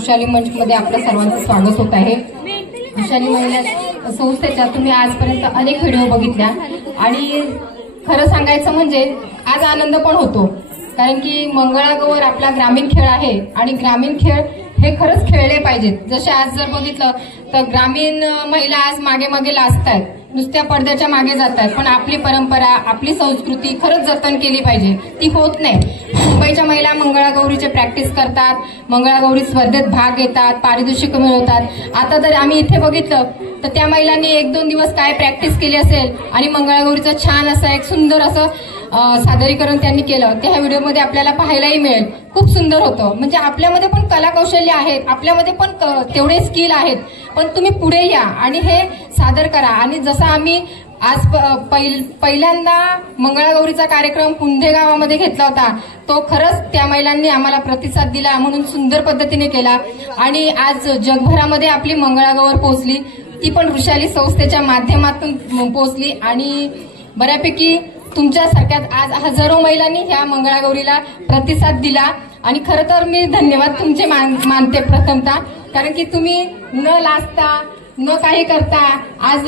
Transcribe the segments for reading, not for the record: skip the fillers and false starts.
वृषाली मंचमध्ये आपल्या सर्वांचं स्वागत होत आहे। वृषाली महिला संस्थेच्या तुम्ही आजपर्यंत अनेक व्हिडिओ बघितल्या आणि खरं सांगायचं म्हणजे आज आनंद पण होतो, कारण की मंगळागौर आपला ग्रामीण खेळ आहे आणि ग्रामीण खेळ हे खरंच खेळले पाहिजेत। जसे आज जर बघितलं तर ग्रामीण महिला आज मागे मागे लाजतायत, नुसत्या पडद्याच्या मागे जातात, पण आपली परंपरा आपली संस्कृती खरंच जतन केली पाहिजे, ती होत नाही। मुंबईच्या महिला मंगळागौरीचे प्रॅक्टिस करतात, मंगळागौरी स्पर्धेत भाग घेतात, पारितोषिक मिळवतात। आता जर आम्ही इथे बघितलं तर त्या महिलांनी 1-2 दिवस काय प्रॅक्टिस केली असेल आणि मंगळागौरीचं छान असं एक सुंदर असं सादरीकरण त्यांनी केलं, ते ह्या व्हिडिओमध्ये आपल्याला पाहायलाही मिळेल। खूप सुंदर होतं, म्हणजे आपल्यामध्ये पण कला कौशल्य आहेत, आपल्यामध्ये पण तेवढे स्किल आहेत, पण तुम्ही पुढे या आणि हे सादर करा। आणि जसं आम्ही आज पहिल्यांदा मंगळागौरीचा कार्यक्रम पुंधे गावामध्ये घेतला होता, तो खरंच त्या महिलांनी आम्हाला प्रतिसाद दिला म्हणून सुंदर पद्धतीने केला आणि आज जगभरामध्ये आपली मंगळागौर पोहोचली, ती पण वृषाली संस्थेच्या माध्यमातून पोहोचली आणि बऱ्यापैकी तुमच्यासारख्याच आज हजारो महिलांनी ह्या मंगळागौरीला प्रतिसाद दिला आणि खरं तर मी धन्यवाद तुमचे मानते प्रथमतः, कारण की तुम्ही न लाजता न काही करता आज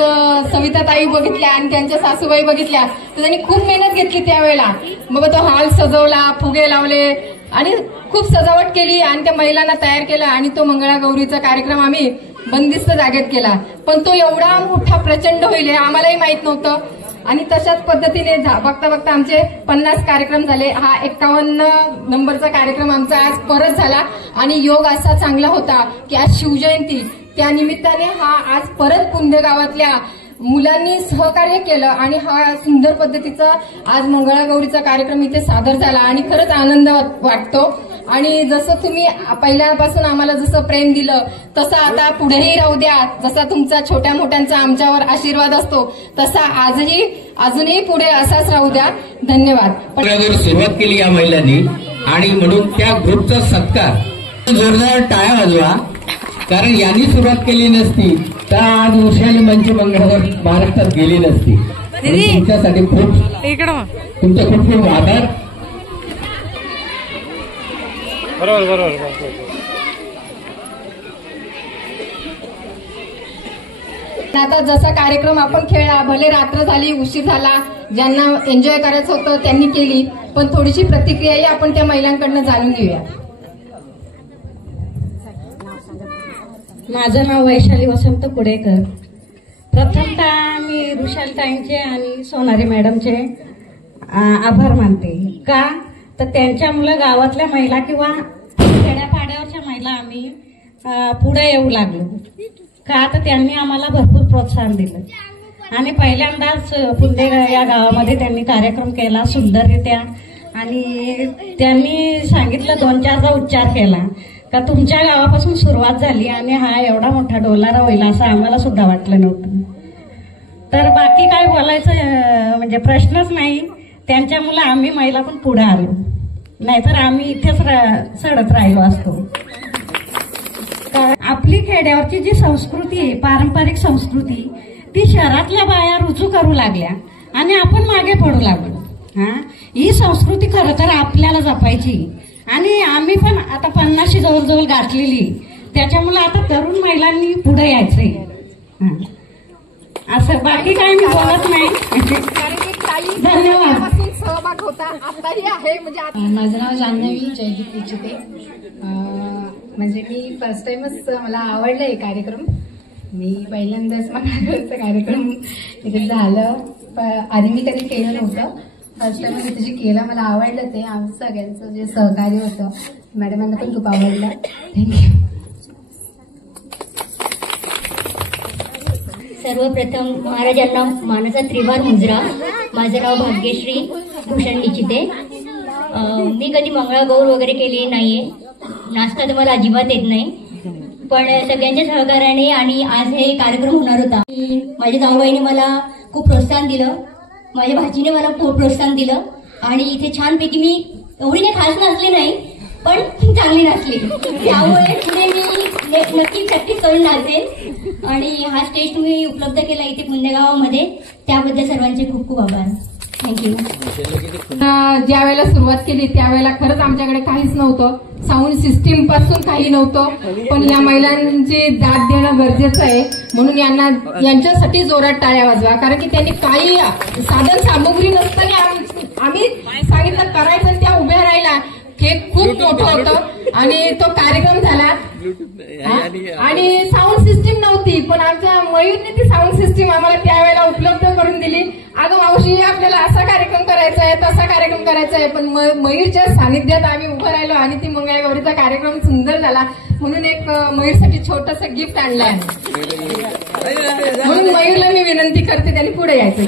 सविताताई बघितल्या आणि त्यांच्या सासूबाई बघितल्या तर त्यांनी खूप मेहनत घेतली त्यावेळेला। मग तो हॉल सजवला, फुगे लावले आणि खूप सजावट केली आणि त्या महिलांना तयार केलं आणि तो मंगळागौरीचा कार्यक्रम आम्ही बंदिस्त जागेत केला, पण तो एवढा मोठा प्रचंड होईल हे आम्हालाही माहित नव्हतं। आणि तशाच पद्धतीने बघता बघता आमचे 50 कार्यक्रम झाले, हा 51 नंबरचा कार्यक्रम आमचा आज परत झाला आणि योग असा चांगला होता की आज शिवजयंती, त्या निमित्ताने हा आज परत पुंधे गावातल्या मुलांनी सहकार्य केलं आणि हा सुंदर पद्धतीचा आज मंगळागौरीचा कार्यक्रम इथे सादर झाला आणि खरंच आनंद वाटतो। आणि जसं तुम्ही पहिल्यापासून आम्हाला जसं प्रेम दिलं तसं आता पुढेही राहू द्या, जसा तुमचा छोट्या मोठ्यांचा आमच्यावर आशीर्वाद असतो तसा अजूनही पुढे असाच राहू द्या। धन्यवाद। सुरुवात केली या महिलांनी आणि म्हणून त्या ग्रुपचा सत्कार जोरदार टाळ्या वाजवा, कारण यांनी सुरुवात केली नसती तर आज वृषाली मंच मंगळागौर महाराष्ट्रात गेली नसती। तुमच्यासाठी तुमचे खूप खूप आभार। बरोबर। आता जसा कार्यक्रम आपण खेळला, भले रात्र झाली, उशीर झाला, ज्यांना एन्जॉय करायचं होतं त्यांनी केली, पण थोडीशी प्रतिक्रियाही आपण त्या महिलांकडनं जाणून घेऊया। माझं नाव वैशाली वसंत कुडेकर। प्रथमतः मी वृषालीताईंचे आणि सोनारी मॅडमचे आभार मानते, का तर त्यांच्यामुळे गावातल्या महिला किंवा खेड्यापाड्यावरच्या महिला आम्ही पुढे येऊ लागलो, का तर त्यांनी आम्हाला भरपूर प्रोत्साहन दिलं आणि पहिल्यांदाच पुंधे या गावामध्ये त्यांनी कार्यक्रम केला सुंदररित्या आणि त्यांनी सांगितलं 2-4चा उच्चार केला का तुमच्या गावापासून सुरुवात झाली आणि हा एवढा मोठा डोलारा होईल असं आम्हाला सुद्धा वाटलं नव्हतं। तर बाकी काय बोलायचं म्हणजे प्रश्नच नाही, त्यांच्यामुळे आम्ही महिला पण पुढे आलो, नाहीतर आम्ही इथेच सडत राहिलो असतो। आपली खेड्यावरची जी संस्कृती आहे, पारंपरिक संस्कृती, ती शहरातल्या बाया रुजू करू लागल्या आणि आपण मागे पडू लागलो। ही संस्कृती खरं तर आपल्याला जपायची आणि आम्ही पण आता 50शी जवळ गाठलेली, त्याच्यामुळे आता तरुण महिलांनी पुढे यायचंय। असं बाकी काय मी बोलत नाही। धन्यवाद। सहभाग होता आताही आहे। म्हणजे माझं नाव जान्हवी जयदीप चिते। म्हणजे मी फर्स्ट टाइमच मला आवडलं हे कार्यक्रम, मी पहिल्यांदाच मंगळागौरचा कार्यक्रम तिथे झालं, आधी मी कधी केलं नव्हतं, फर्स्ट टाइम मी तिथे केलं, मला आवडलं ते। आमचं सगळ्यांचं जे सहकार्य होतं मॅडमांना पण खूप आवडलं। थँक्यू। सर्वप्रथम महाराजांना मानाचा त्रिवार मुजरा। माझं नाव भाग्यश्री भूषण निचिते। मी कधी मंगळागौर वगैरे केली नाहीये, नाचता तर मला अजिबात येत नाही, पण सगळ्यांच्या सहकार्याने आणि आज हे कार्यक्रम होणार होता, माझ्या जाऊबाईने मला खूप प्रोत्साहन दिलं, माझ्या भाचीने मला खूप प्रोत्साहन दिलं आणि इथे छानपैकी मी एवढी काही खास नाचली नाही पण चांगली नाचली, त्यामुळे पुढे मी नक्कीच करून नाचेल आणि हा स्टेज तुम्ही उपलब्ध केला इथे पुंधे गावामध्ये, त्याबद्दल सर्वांचे खूप खूप आभार। थँक्यू. ज्या वेळेला सुरुवात केली त्यावेळेला खरंच आमच्याकडे काहीच नव्हतं, साऊंड सिस्टीम पासून काही नव्हतं, पण या महिलांची दाद देणं गरजेचं आहे म्हणून यांच्यासाठी जोरात टाळ्या वाजवा. कारण की त्यांनी काही साधन सामुग्री नसताना आम्ही सांगितलं करायचं आणि त्या उभ्या राहिला. हे खूप मोठं होतं आणि तो कार्यक्रम झाला आणि साऊंड सिस्टीम नव्हती, पण आमच्या मयूरने ती साऊंड सिस्टीम आम्हाला त्यावेळेला उपलब्ध करून दिली. अगं मावशी आपल्याला असा कार्यक्रम करायचा आहे, तसा कार्यक्रम करायचा आहे, पण मयूरच्या सानिध्यात आम्ही उभं राहिलो आणि ती मंगळागौरीचा कार्यक्रम सुंदर झाला. म्हणून एक मयूरसाठी छोटंसं गिफ्ट आणलं आहे. म्हणून मयूरला मी विनंती करते त्यांनी पुढे यायचं,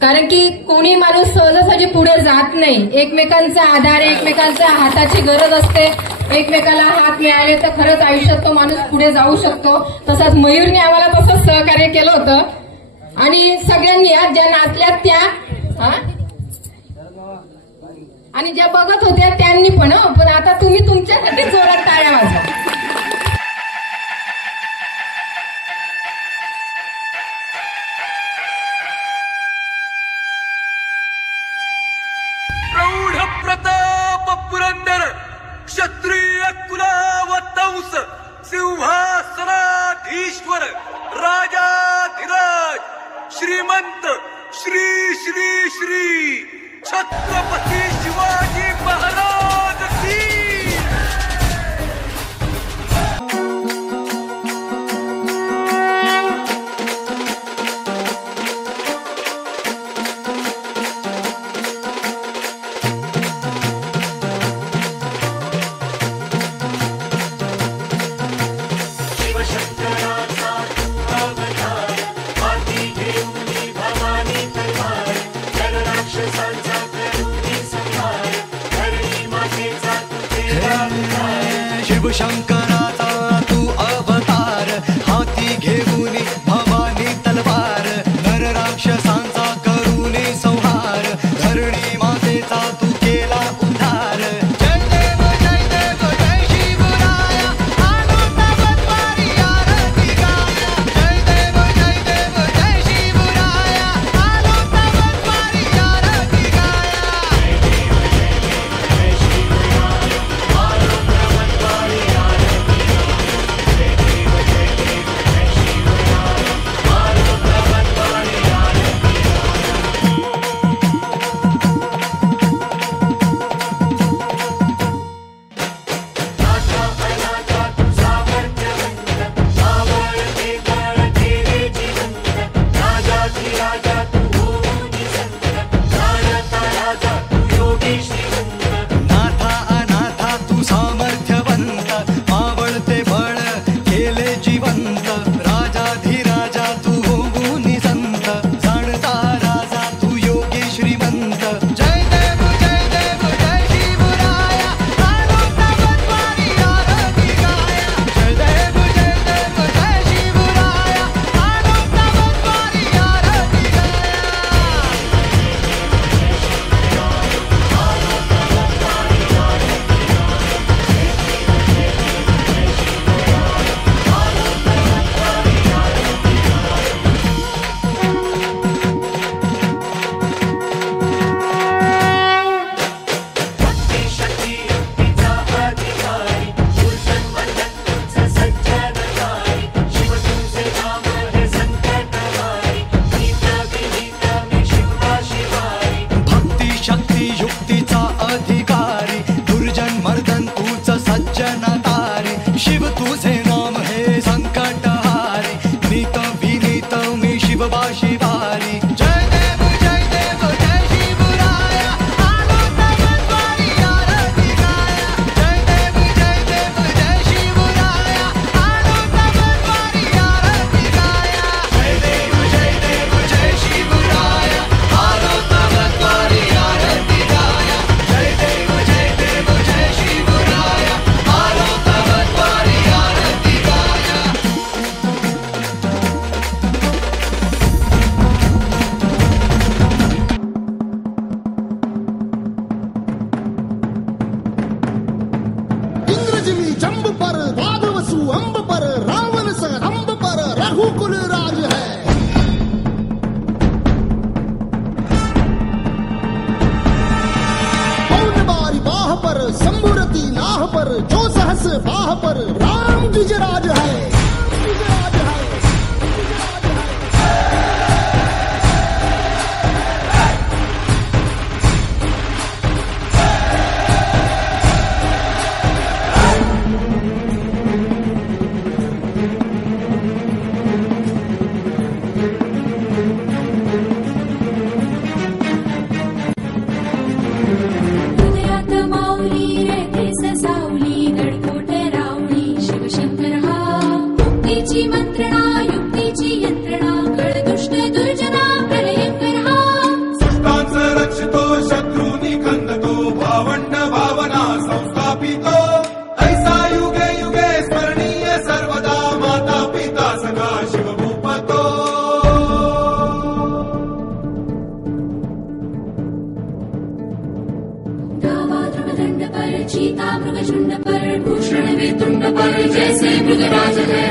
कारण की कोणी माणूस सहजासहजी पुढे जात नाही. एकमेकांचा आधार, एकमेकांच्या हाताची गरज असते. एकमेकाला हात मिळाले तर खरंच आयुष्यात तो माणूस पुढे जाऊ शकतो. तसंच मयूरने आम्हाला तसंच सहकार्य केलं होतं आणि सगळ्यांनी ज्या नाचल्या त्या आणि ज्या बघत होत्या त्यांनी पण आता तुम्ही तुमच्यासाठी जोरात टाळ्या वाजवा. प्रौढ प्रताप पुरंदर क्षत्रिय कुलावतंस सिंहासनाधीश्वर राजाधिराज श्रीमंत श्री श्री श्री छत्रपती शिवाजी महाराज की शिवशंकराचा तू अवतार, हाती घेऊन भवानी तलवार, नर राक्षसांचा करूनी संहार, धरणी मातेचा तू केला उद्धार. जय देव जय देव जय शिवराया, आलो तवद्वारी आरती गाया. जय देव जय देव जय शिवराया, आलो तवद्वारी आरती गाया. जय देव जय देव जय शिवराया, आलो तवद्वारी आरती गाया. 10 बाह पर राम द्विजराज है। चीता मृगशुंड पर भूषण में तुंड पर जैसे मृगराज है।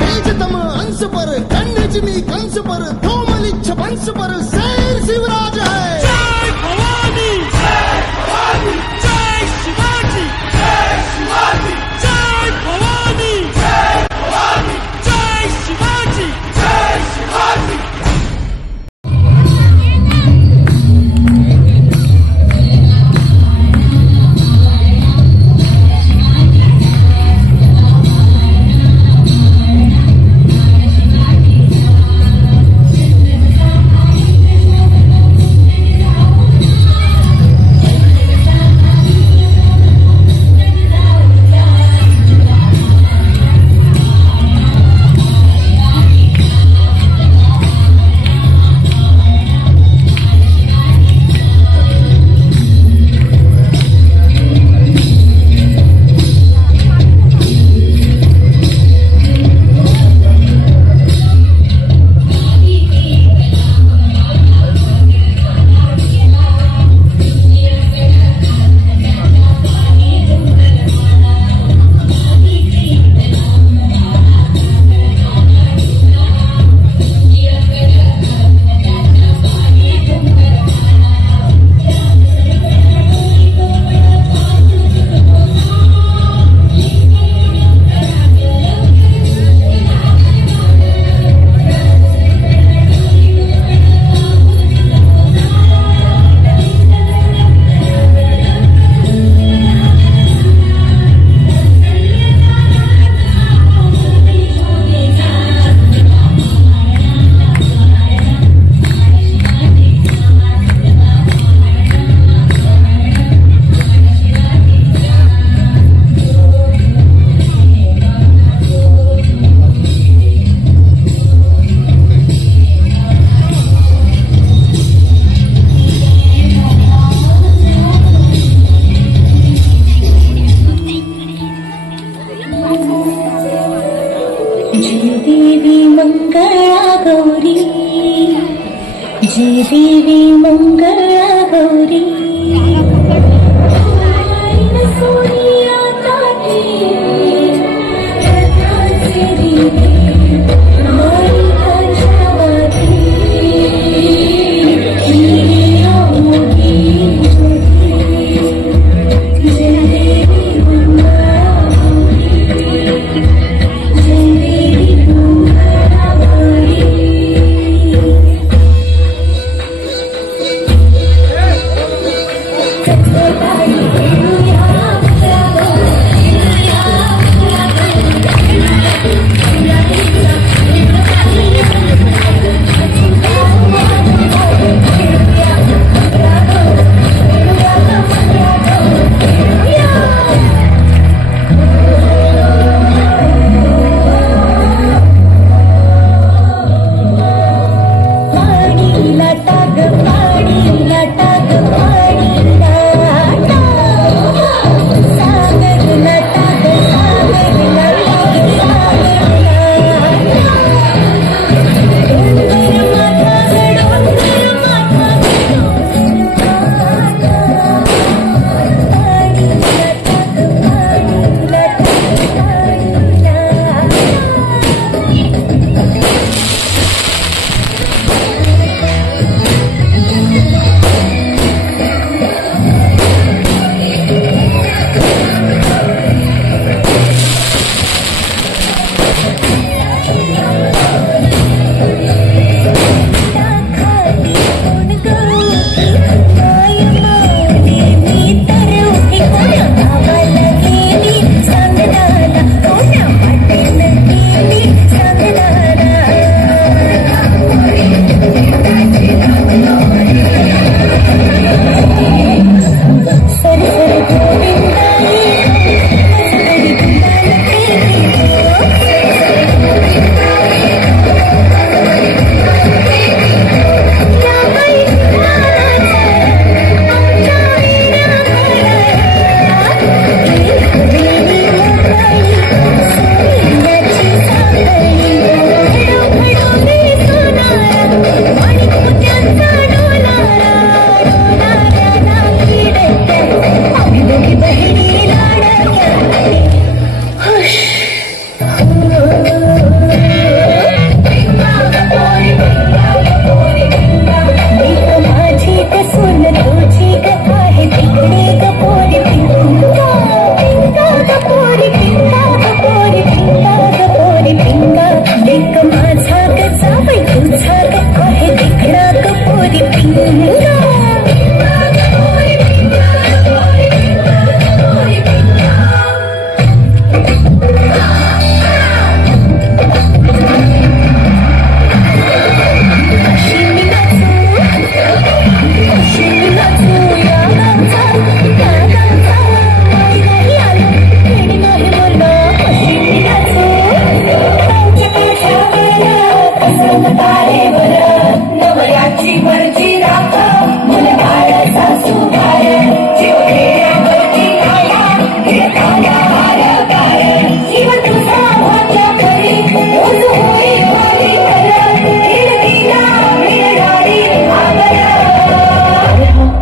तेजतम अंश पर कन्यजनी कंस पर धूमलिच्छ वंश पर शेर शिवराज है। जय भवानी जय भवानी जय शिवाजी जय शिवाजी जय भवानी जय भवानी जय शिवाजी जय शिवाजी।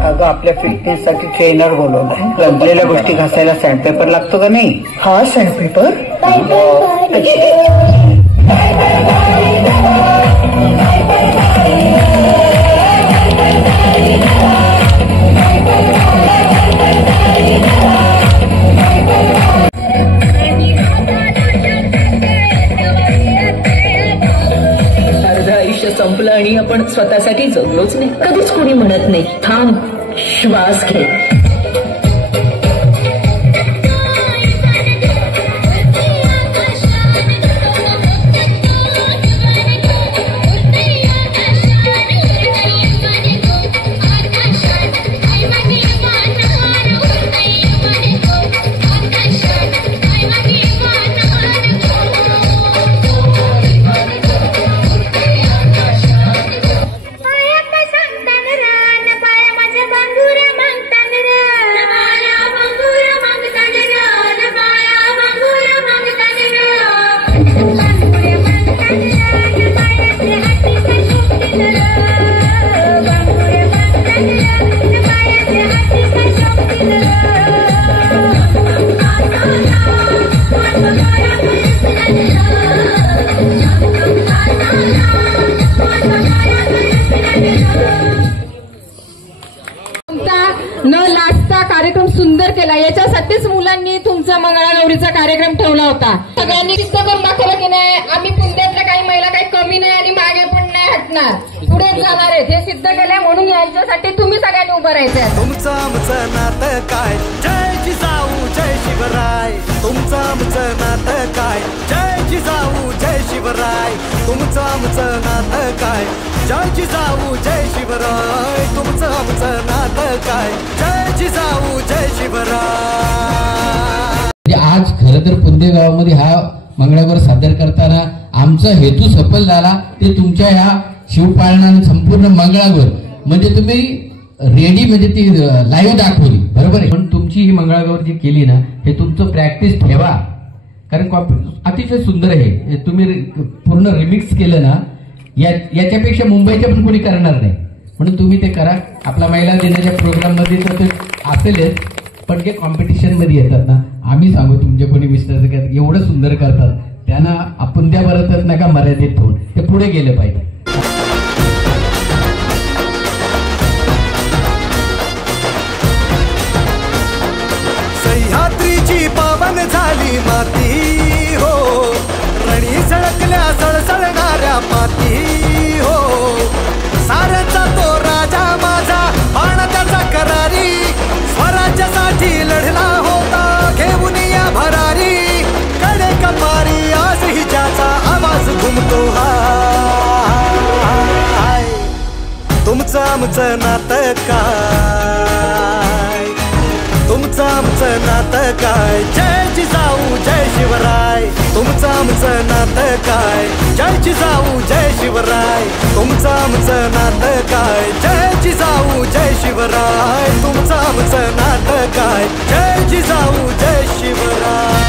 अगं आपल्या फिटनेस साठी ट्रेनर बोलवलाय. रंगलेल्या गोष्टी घासायला सँडपेपर लागतो का नाही? हा सँडपेपर. अर्ध आयुष्य संपलं आणि आपण स्वतःसाठी जगलोच नाही. कधीच कोणी म्हणत नाही थांब, श्वास घे. न लास्टचा कार्यक्रम सुंदर केला. याच्यासाठीच मुलांनी तुमचा मंगळागौरीचा कार्यक्रम ठेवला होता. सगळ्यांनी सिद्ध करून दाखवलं की नाही आम्ही पुण्यातल्या काही महिला काही कमी नाही आणि मागे पण नाही हटणार, पुढे जाणार आहेत. हे सिद्ध केलंय म्हणून यांच्यासाठी तुम्ही सगळ्यांनी उभं राहायचं. तुमचं आमचं नातं काय, जय जिजाऊ जय शिवराय. तुमचं आमचं नातं काय, जय जिजाऊ जय शिवराय. तुमचं आमचं नातं काय, जय जिजाऊ जय शिवराय. तुमचं आमचं नातं काय, जय जिजाऊ जय शिवराय. आज खरं तर पुंदे गावामध्ये हा मंगळागौर सादर करताना आमचा हेतू सफल झाला. ते तुमच्या ह्या शिवपाळणा आणि संपूर्ण मंगळागौर म्हणजे तुम्ही रेडी म्हणजे ती लाईव्ह दाखवली, बरोबर आहे. पण तुमची ही मंगळागौर जी केली ना हे तुमचं प्रॅक्टिस ठेवा, कारण अतिशय सुंदर आहे. तुम्ही पूर्ण रिमिक्स केलं ना याच्यापेक्षा मुंबईच्या पण कोणी करणार नाही, म्हणून तुम्ही ते करा. आपला महिला दिनाच्या प्रोग्राम मध्ये तर ते असेलच, पण जे कॉम्पिटिशन मध्ये येतात ना आम्ही सांगू तुमचे कोणी मिस्टर एवढं सुंदर करतात त्यांना आपण त्या बरतच नका मर्यादित ठेवून ते पुढे गेलं पाहिजे. सह्याद्रीची पावन झाली माती हो, रणी सळकल्या सळसळणाऱ्या माती हो. साऱ्याचा तो राजा माझा बाण त्याचा करारी, स्वराज्यासाठी लढला होता घेऊन या भरारी. कडे कपारी आज ही ज्याचा आवाज घुमतो हाय. तुमचं आमचं नातं काय, तुमचं आमचं नातं काय, जय जिजाऊ जय शिवराय. तुमचं आमचं नातं काय, जय जिजाऊ जय शिवराय. तुमचं आमचं नातं काय, जय जिजाऊ जय शिवराय. तुमचं आमचं नातं काय, जय जिजाऊ जय शिवराय.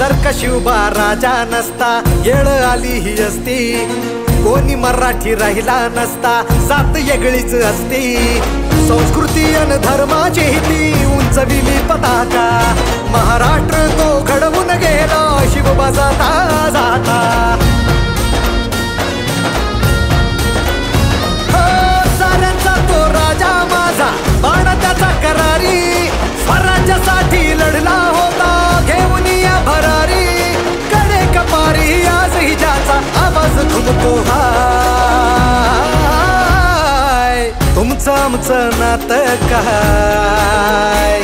जर का शिवबा राजा नसता येळ आली ही असती, कोणी मराठी राहिला नसता सात वेगळीच असती. संस्कृती अन धर्माची ती उंचविली पताका, महाराष्ट्र तो घडवून गेला शिवबा जाता जाता. साऱ्यांचा तो राजा माझा बाण त्याचा करारी, स्वराज्यासाठी लढला होता घेऊन या भरारी. कडे कपारी आज ही ज्याचा आवाज घुमतो हाय. तुमचं आमचं नातं काय,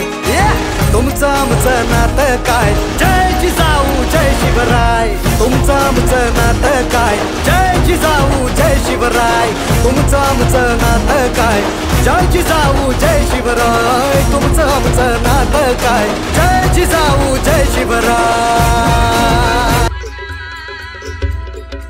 तुमचं आमचं नातं काय, जय जिजाऊ जय शिवराय. तुमचं आमचं नातं काय, जय जिजाऊ जय शिवराय. तुमचं आमचं नातं काय, जय जिजाऊ जय शिवराय. तुमचं आमचं नातं काय, जय जिजाऊ जय शिवराय.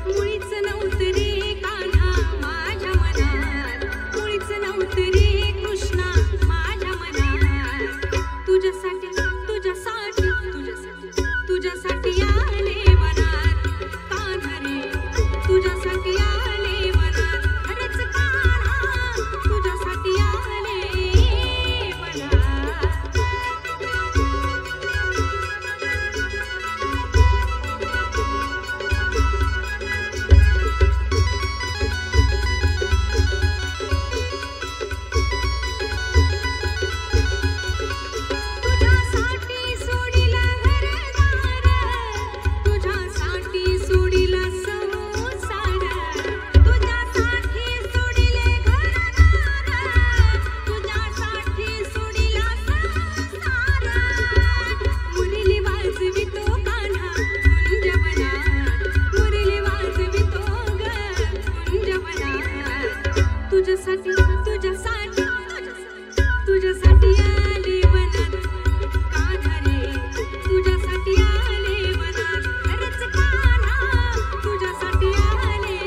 मुळीच नव्हतं रे कान्हा माझ्या मनात, मुळीच नव्हतं रे कृष्णा माझ्या मनात. तुझ्यासाठी तुझ्यासाठी तुझ्यासाठी तुझ्यासाठी आले वनात कान्हा रे, तुझ्यासाठी आले वनात. खरंच कान्हा तुझ्यासाठी आले वनात. तुझ्यासाठी सोडिला घरदार, तुझ्यासाठी सोडिला संसार. तुझ्यासाठी सोडिले घरदार, तुझ्यासाठी सोडिला संसार. मुरली वाजवितो कान्हा कुंजवनात, मुरली वाजवितो ग कुंजवनात. तुझ्यासाठी तुझ्यासाठी तुझ्यासाठी आले वनात कान्हा रे, तुझ्यासाठी आले वनात. खरंच कान्हा तुझ्यासाठी आले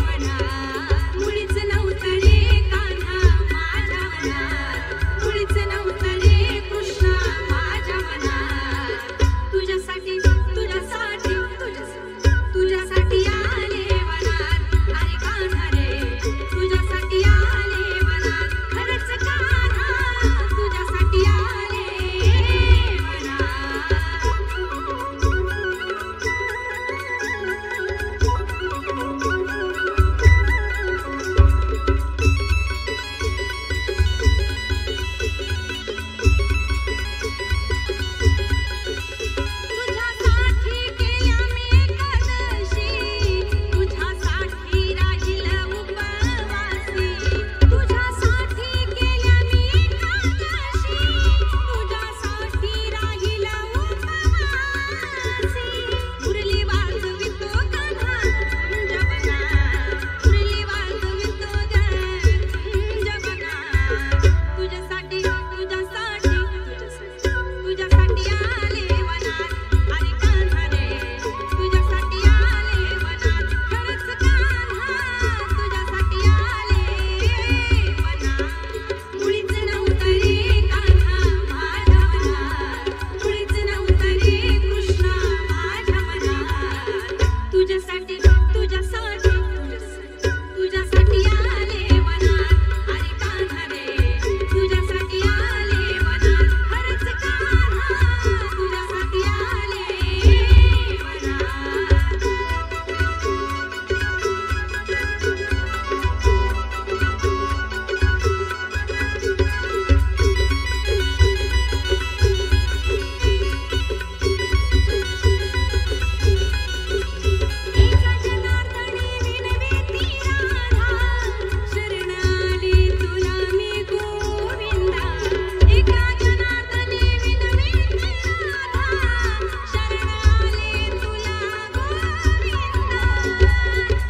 वनात. मुळीच नव्हतं रे कान्हा माझ्या मनात, मुळीच नव्हतं रे कृष्णा माझ्या मनात. तुझ्यासाठी तुझ्यासाठी तुझ्यासाठी आले वनात. अरे कान्हा रे, तुझ्यासाठी आले वनात. खरंच कान्हा तुझ्यासाठी आले तुझ्यासाठी केल्या मी एकादशी, तुझ्यासाठी राहिलं उपवासी. तुझ्यासाठी केल्या मी एकादशी, तुझ्यासाठी राहिलं उपवासी. मुरली वाजवितो कान्हा कुंजवनात, मुरली वाजवितो ग कुंजवनात. तुझ्यासाठी तुझ्यासाठी तुझ्यासाठी आले वनात. अरे कान्हा रे, तुझ्यासाठी आले वनात. खरंच कान्हा तुझ्यासाठी आले वनात. मुळीच नव्हतं रे कान्हा माझ्या मनात, मुळीच नव्हतं रे कृष्णा माझ्या मनात. तुझ्यासाठी तुझ्यासाठी तुझ्यासाठी आले वनात. अरे कान्हा रे, तुझ्यासाठी आले वनात. खरंच कान्हा तुझ्यासाठी आले एका जनार्दनी विनवेती राधा, शरण आले तुला मी गोविंदा. एका जनार्दनी विनवेती राधा, शरण आले तुला गोविंदा.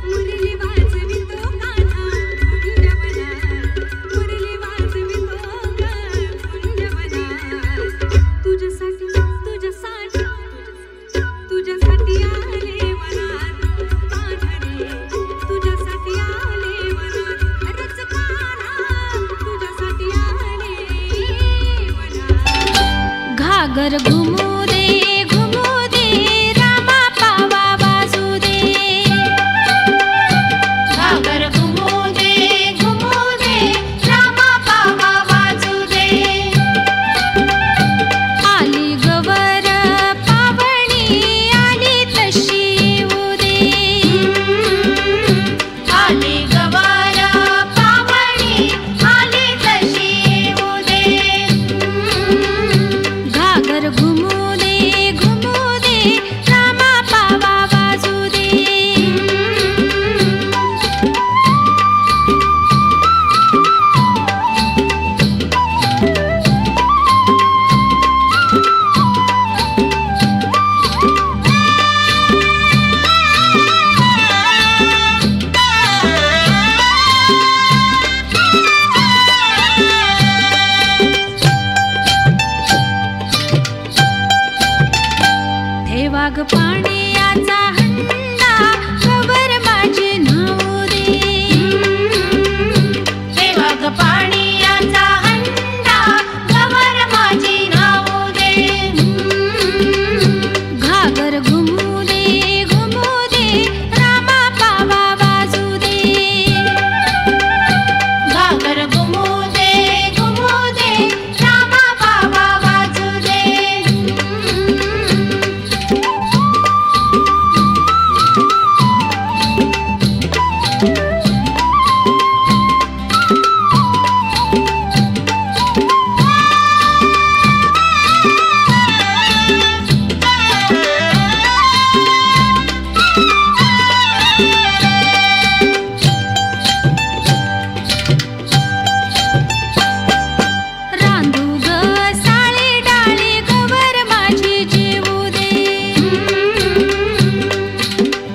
मुरली वाजवितो कान्हा कुंजवनात, मुरली वाजवितो ग कुंजवनात. तुझ्यासाठी तुझ्यासाठी तुझ्यासाठी आले वनात कान्हा रे, तुझ्यासाठी आले वनात. खरंच कान्हा तुझ्यासाठी आले वनात. घागर घुमू दे रामा पावा वाजू दे. घागर घुमू दे रामा पावा वाजू दे. आली गवर पावणी आली तशी येऊ दे. आली गवर पावणी आली तशी येऊ दे. घागर घुमू दे रामा पावा वाजू दे. वाघ पाण्याचा हंडा गवर माझे नाव दे हे वाघ पाण्याचा हंडा गवर माझे नाव दे घागर घुमू दे रामा पावा वाजू दे घागर घुमू दे रामा पावा वाजू दे रांधू ग साळे डाळे गवर माझी जेवू दे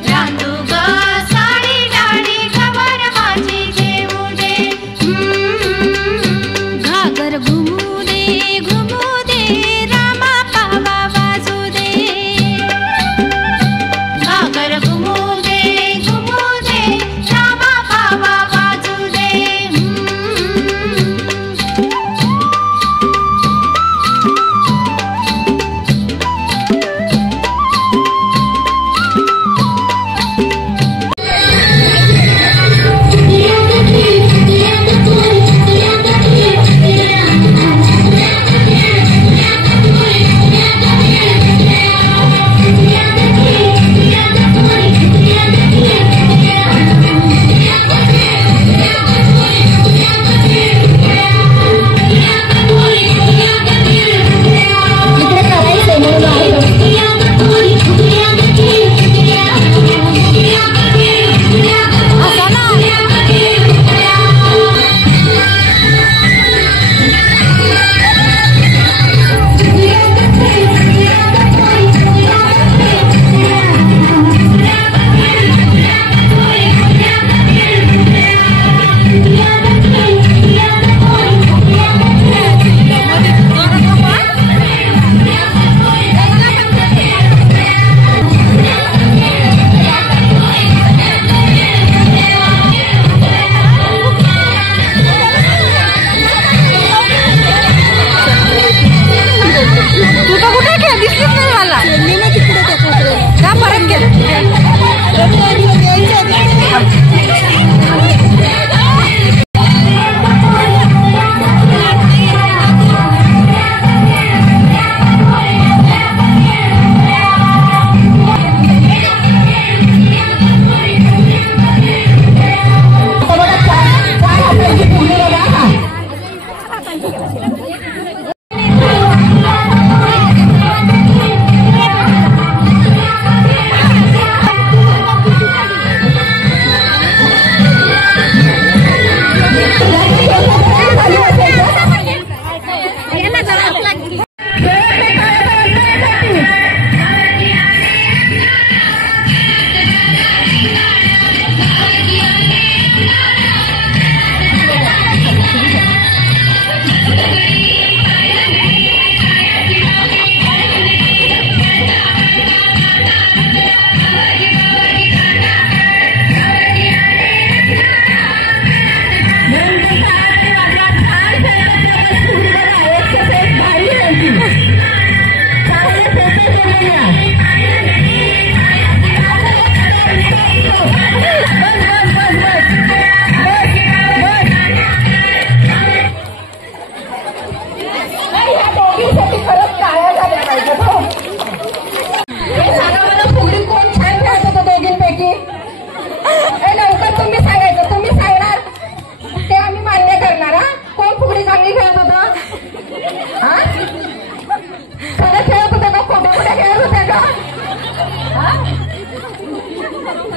रांधू ग साळे डाळे गवर माझी जेवू दे घागर घुमू दे रामा पावा वाजू दे घागर घुमू दे रामा पावा वाजू दे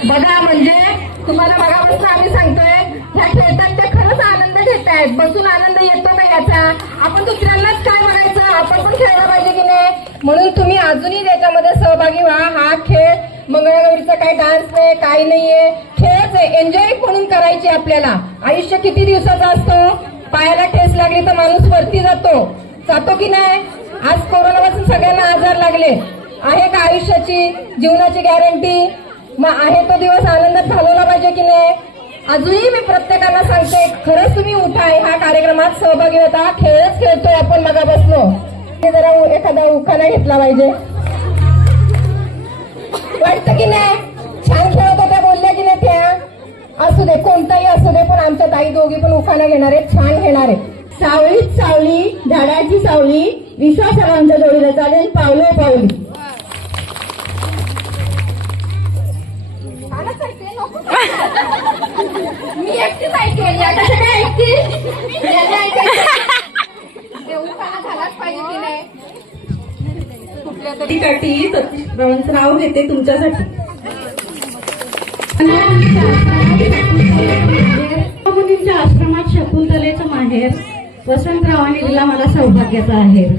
बघा म्हणजे तुम्हाला बघापासून आम्ही सांगतोय ह्या खेळतात ते खरंच आनंद घेत आहेत. बसून आनंद येतो का याचा? आपण दुसऱ्यांनाच काय म्हणायचं, आपण पण खेळलं पाहिजे की नाही. म्हणून तुम्ही अजूनही त्याच्यामध्ये सहभागी व्हा. हा खेळ मंगळागौरीचा काही डान्स नाही, काही नाहीये, खेळच आहे. एन्जॉय म्हणून करायची आपल्याला. आयुष्य किती दिवसाचा असतो. पायाला ठेस लागली तर माणूस वरती जातो की नाही. आज कोरोनापासून सगळ्यांना आजार लागले. आहे का आयुष्याची जीवनाची गॅरंटी? मग आहे तो दिवस आनंदात घालवला पाहिजे की नाही? अजूनही मी प्रत्येकाला सांगते, खरंच तुम्ही उठा, ह्या कार्यक्रमात सहभागी होता. खेळच खेळतोय आपण मगा बसलो, जरा एखादा उखाणा घेतला पाहिजे. वाटतं की नाही? छान खेळत होत्या, बोलल्या की नाही त्या? असू दे, कोणताही असू दे, पण आमच्या ताई दोघी पण उखाणा घेणार आहेत, छान घेणार आहेत. सावळीच सावली, झाडाची सावली, विश्वासाला आमच्या जोडीला चालेल पावले पावली. मी एकटीच ऐकली, आता काय ऐकतील? ते उखाणा झालाच पाहिजे की नाही? कुठल्या तरी कटी रवंतराव घेते तुमच्यासाठी. मुलींच्या आश्रमात शकुंतलेचं माहेर, वसंतरावांनी दिला मला सौभाग्याचा आहेर.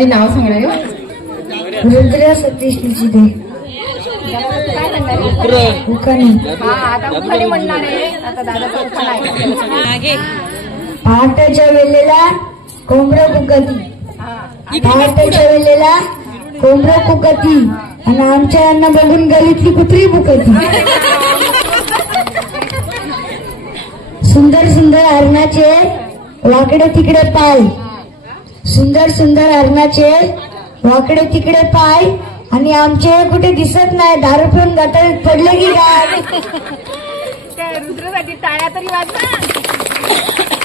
आधी नाव सांगणार हो. रुद्र सतीश निचिते. काय म्हणणार उखाणे. आता उखाणे म्हणणार आहे. आता दादाचा उखाणा आहे. पहाटेच्या वेळेला कोंबडं कुकती. पहाटेच्या वेळेला कोंबडं कुकती आणि आमच्या यांना बघून गलीतली कुत्री बुकती. सुंदर सुंदर हरणाचे वाकडे तिकडे पाय. सुंदर सुंदर हरणाचे वाकडे तिकडे पाय आणि आमचे कुठे दिसत नाही. दारू पिऊन गटारीत पडले की काय. रुद्रसाठी टाळ्या तरी वाजवा.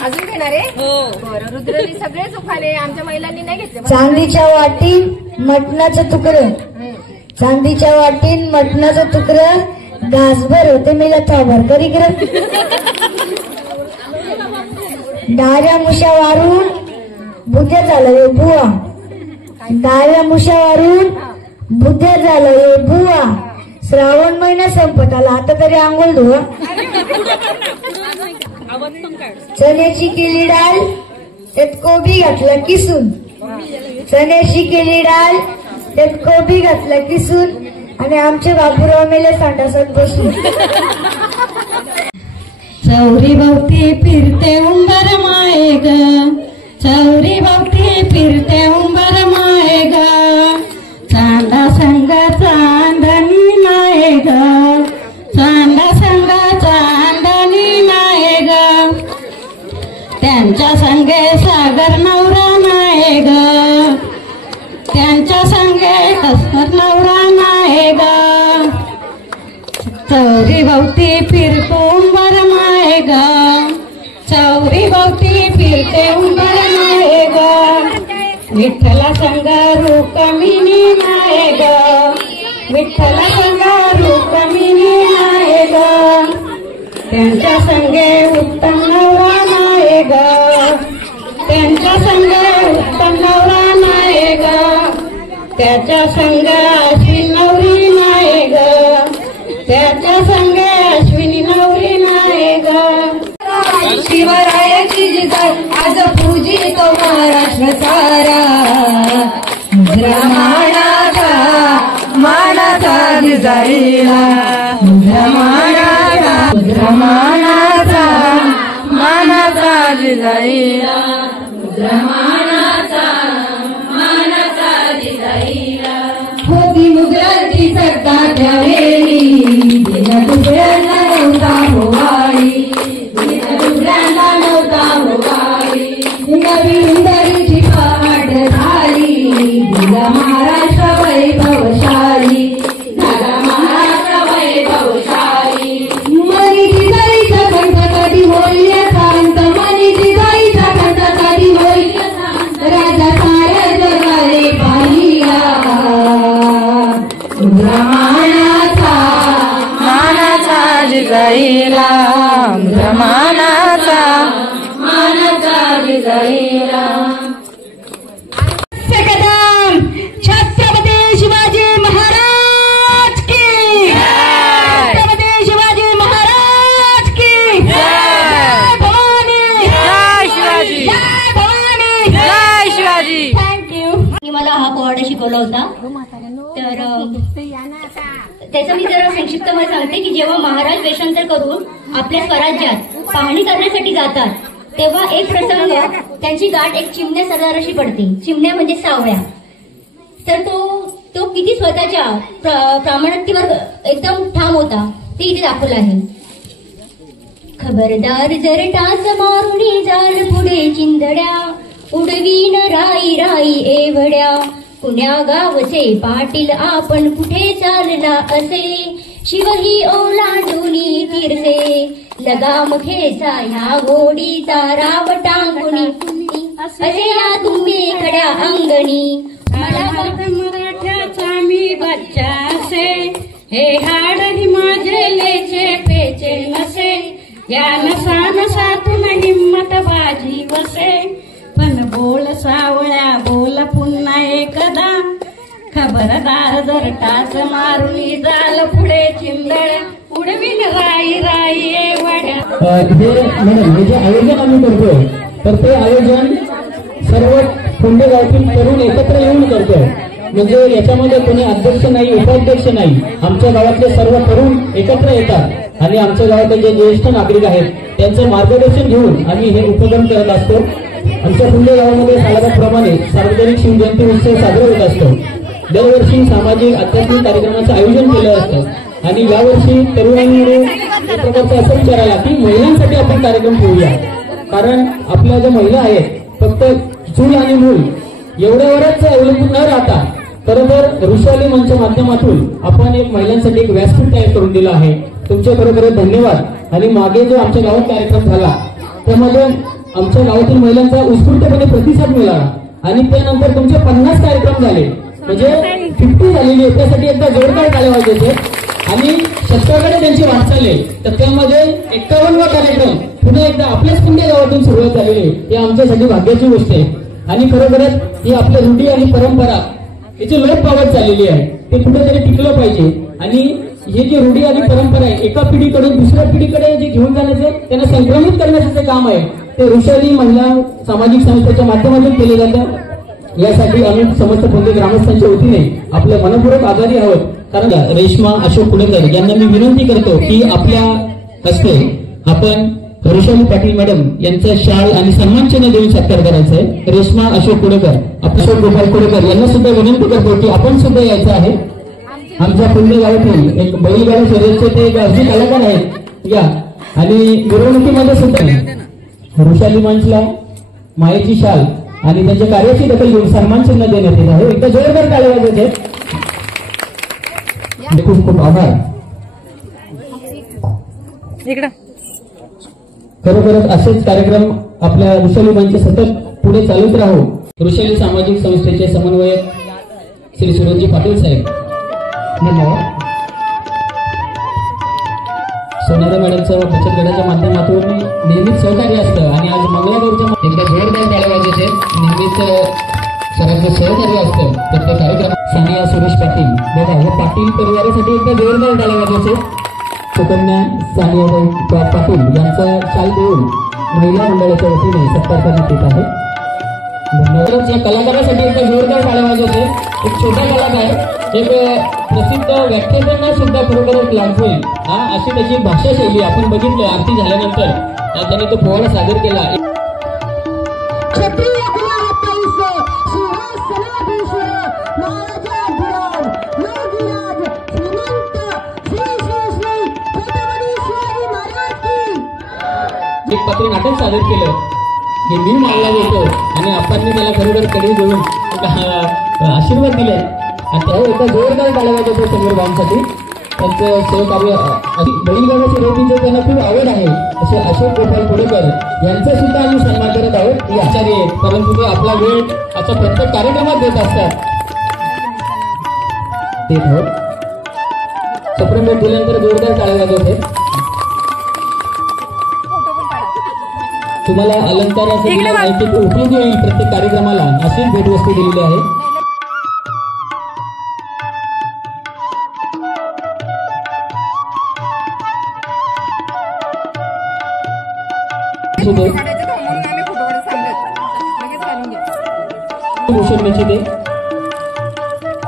अजून घेणार आहे. बरं, रुद्रनी सगळेच उखाणे आमच्या महिलांनी नाही घेतले. चांदीच्या वाटीन मटणाचं तुकडं. चांदीच्या वाटीन मटणाचं तुकडं घासभर होते मेला थाबर करी कर. डाऱ्या मुशा वारून बुद्ध्या झालं रे बुवा. डाऱ्या मुशा वारून बुद्ध्या झालं रे बुवा. श्रावण महिना संपत आला आता तरी आंघोळ धुवा. चण्याची केली डाळ त्यात कोबी घातला किसून. चण्याची केली डाळ त्यात कोबी घातला किसून आणि आमचे बापूराव मेले सांडासात बसून. चौरी भोवती फिरते उंबर माये ग. चौरी भोवती फिरते उंबर माये ग. चांदा संग चांदणी नाये ग. चांदा संग चांदणी नाये ग. त्यांच्या संगे सागर नवरा नाये ग. त्यांच्या संगे सागर नवरा नाये ग. चौरी भोवती फिरतो उंबर माये ग. चौरी भोवती फिरते उंबर माये ग. विठ्ठला संग रुक्मिणी नाये ग. विठ्ठला संग रुक्मिणी नाये ग. त्यांच्या संगे उत्तम नवरा नाये ग. त्यांच्या संगे उत्तम नवरा नाये ग. त्याच्या संग अश्विनी नवरी नाये ग. त्याच्या संगे अश्विनी नवरी नाये ग. शिवरायाची जिजाऊ आज पूजितो महाराष्ट्र सारा. मुद्रा मानाचा मानाचा जिजाईला. मुद्रा मानाचा मुद्रा मानाचा मानाचा जिजाईला. मुद्रा मानाचा मानाचा जिजाईला. होती मुघलांची सत्ता त्यावेळी. दिला दुसऱ्यांना नव्हता होवाळी. दुसऱ्यांना नव्हता होवाळी. नवीन दरीची पाठ झाली. दिला महाराष्ट्र वैभवशाली. झाला महाराष्ट्र वैभवशाली. मनीची जाईचा कंठ कधी होईल शांत. मनीची जाईचा कंठ कधी होईल शांत. राजा साऱ्या जगाले पाहिला. मुद्रा मानाचा मानाचा जिजाईला. मुद्रा मानाचा मानाचा जिजाईला. कदम छत्रपती शिवाजी महाराज की. छत्रपती शिवाजी महाराज की. जय भवानी. जय शिवाजी. जय भवानी. जय शिवाजी. थँक्यू. मला हा पोवाडा शिकवला होता. तर त्याचं मी जरा संक्षिप्त मत सांगते की जेव्हा महाराज वेषांतर करून आपल्या स्वराज्यात पाहणी करण्यासाठी जातात तेव्हा एक प्रसंग त्यांची गाठ एक चिमण्या सरदाराशी पडते. चिमण्या म्हणजे सावळ्या. तर तो किती स्वतःच्या प्रामाणिकतेवर एकदम ठाम होता ते इथे दाखवलं आहे. खबरदार जर टाच मारुणी जाल पुढे चिंधड्या. उडवीन राई राई एवढ्या. पुण्या गावचे पाटील आपण कुठे चालला असे. शिवही ओलांडुनी तीरसे. लगाम खेचा ह्या घोडीचा राव टांगुनी. असे या तुम्ही खड्या अंगणी. मराठ्याचा मी बच्चा असे. हे हाड ही माझे लेचे पेचे नसे. या नसा नसातून हिम्मत बाजी बसे. पण बोल सावळ्या बोल पुन्हा एकदा. खबरदार जर टाच मारुनी जाल पुढे चिंधड्या. उडवीन राई राई एवढ्या. हे जे आयोजन आम्ही करतोय तर ते आयोजन सर्व पुंडे गावातील तरुण एकत्र येऊन करतोय. म्हणजे याच्यामध्ये कोणी अध्यक्ष नाही, उपाध्यक्ष नाही, आमच्या गावातले सर्व तरुण एकत्र येतात आणि आमच्या गावातले जे ज्येष्ठ नागरिक आहेत त्यांचं मार्गदर्शन घेऊन आम्ही हे उपक्रम करत असतो. आमच्या पुंडे गावामध्ये सालाबादप्रमाणे सार्वजनिक शिवजयंती उत्सव साजरा होत असतो. दरवर्षी सामाजिक आध्यात्मिक कार्यक्रमाचं आयोजन केलं असतं आणि यावर्षी तरुणांनी एक प्रकारचा असं विचार आला की महिलांसाठी आपण कार्यक्रम ठेवूया. कारण आपल्या ज्या महिला आहेत फक्त चूल आणि मूल एवढ्यावरच अवलंबून न राहता खरं तर ऋषाली मंचच्या माध्यमातून आपण एक महिलांसाठी एक व्यासपीठ तयार करून दिलं आहे. तुमच्या बरोबर धन्यवाद. आणि मागे जो आमच्या गावात कार्यक्रम झाला त्यामध्ये आमच्या गावातील महिलांचा उत्स्फूर्तपणे प्रतिसाद मिळाला आणि त्यानंतर तुमचे 50 कार्यक्रम झाले, म्हणजे 50 झालेली आहे. त्यासाठी एकदा जोरदार टाळ्या वाजवायचे. आणि शतकाकडे त्यांची वाटचाल आहे तर त्यामध्ये 51वा कार्यक्रम पुन्हा एकदा आपल्याच पुंडे गावातून सुरुवात झालेली आहे. ही आमच्यासाठी भाग्याची गोष्ट आहे. आणि खरोखरच ही आपल्या रूढी आणि परंपरा याची लोप पावत चाललेली आहे, ते कुठेतरी टिकलं पाहिजे. आणि हे जे रूढी आणि परंपरा आहे एका पिढीकडून दुसऱ्या पिढीकडे जे घेऊन जाण्याचं त्यांना संक्रमित करण्याचं जे काम आहे ते ऋषाली महिला सामाजिक संस्थेच्या माध्यमातून केले जातं. यासाठी आम्ही समस्त पुंडे ग्रामस्थांच्या वतीने आपल्या मनपूर्वक आभारी आहोत. कारण रेश्मा अशोक कुडेकर यांना मी विनंती करतो की आपल्या हस्ते आपण ऋषाली पाटील मॅडम यांचा शाल आणि सन्मान चिन्ह देऊन सत्कार करायचा आहे. रेश्मा अशोक कुडेकर, अशोक गोपाल कुडेकर यांना सुद्धा विनंती करतो की आपण सुद्धा यायचं आहे. आमच्या पुंडे गावातील एक बैलगाडा शर्यतीचे ते एक अर्धी कलाकार आहेत या आणि मिरवणुकीमध्ये सुद्धा ऋषाली मंचला मायेची शाल आणि त्यांच्या कार्याची दखल घेऊन सन्मान चिन्ह देण्यात येत आहे. एकदा जोरदार टाळ्या वाजवायचे. खूप खूप आभार. खरोखरच असेच कार्यक्रम आपल्या ऋषाली मंच सतत पुढे चालूच राहू. ऋषाली सामाजिक संस्थेचे समन्वयक श्री सुरजी पाटील साहेब, धन्यवाद. सोनारे मॅडमचं बचत गटाच्या माध्यमातून नेहमीच सहकार्य असतं आणि आज मंगळागौरच्या एकदा जोरदार टाळ्या वाजवायचे. नेहमीच सरांचं सहकार्य असतं प्रत्येक कार्यक्रम. सानिया सुरेश पाटील बघा, या पाटील परिवारासाठी एकदा जोरदार टाळ्या वाजवायचे. सुकन्या सानिया पाटील यांचा शाल देऊन महिला मंडळाच्या वतीने सत्कार करण्यात येत आहे. धन्यवाद. या कलाकारासाठी एकदा जोरदार टाळ्या वाजवायचे. एक छोटा कलाकार, एक प्रसिद्ध व्याख्यात्यांना सुद्धा खरोखरच लाभ होईल अशी त्याची भाषा शैली आपण बघितलं. आरती झाल्यानंतर त्याने तो पोवाडा सादर केला. एक पात्र नाटक सादर केलं हे मी मानला होतो आणि आपण त्याला खरोखर कडी देऊन आशीर्वाद दिले. एका जोरदार टाळ्या वाजवतो समोर गावांसाठी. त्यांचं सहकार्य बैलगाड्याच्या रोटीचं त्यांना खूप आवड आहे असे अशोक गोपाल कुडेकर यांचा सुद्धा आम्ही सन्मान करत आहोत. हे आचार्य आहेत परंतु ते आपला वेळ अशा प्रत्येक कार्यक्रमात देत असतात. देत आहोत. सप्रेम दिल्यानंतर जोरदार टाळ्या वाजवते. तुम्हाला अलंकाराचं दिलं माहिती उपयोगी होईल प्रत्येक कार्यक्रमाला अशीच भेटवस्तू दिलेली आहे. भूषण निचिते,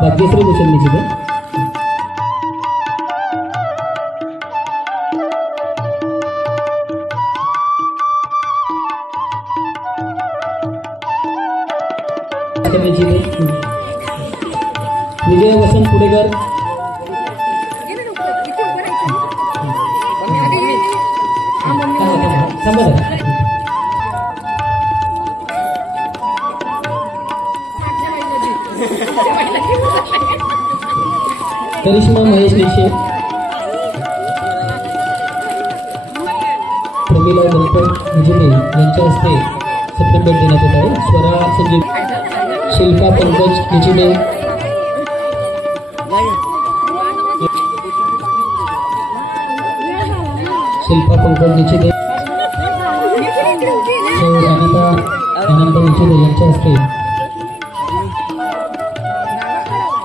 भाग्यश्री भूषण निचिते. विजय वसंत कुडेकर, करिश्मा महेश निशे, प्रमिला गणपत मुजिबे यांच्या हस्ते सप्टेंबर देण्यात येत आहे. स्वरा संजीव, शिल्पा पंकज निचिडे, शिल्पा पंकज निचिडे, अनिता आनंद निचिडे यांच्या हस्ते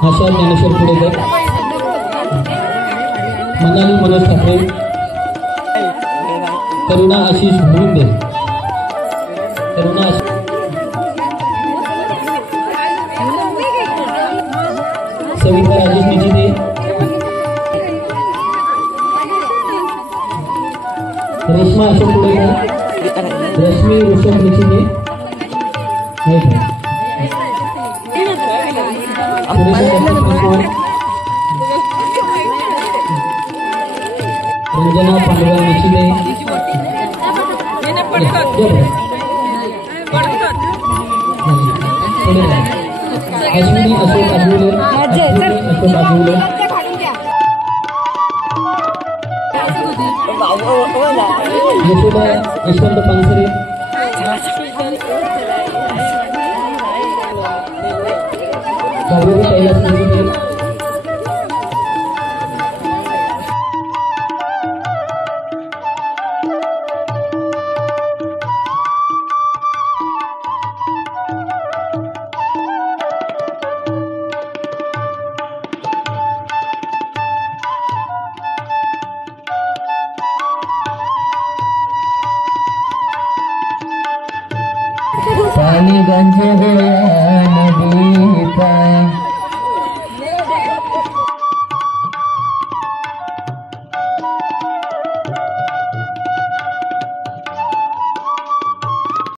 आशा ज्ञानेश्वर कुडेकर, मनाली मनोज ठाकरे, करुणा आशिष भुरुंदे, करुणा कविता राजेश निचिते, रेश्मा अशोक कुडेकर, रश्मी ऋषभ निचिते, रंजना पांडुरंग निचिते, अश्विनी अशोक आगुले, अशोक आगुले, यशोदा यशवंत पानसरे, कावेरी कैलास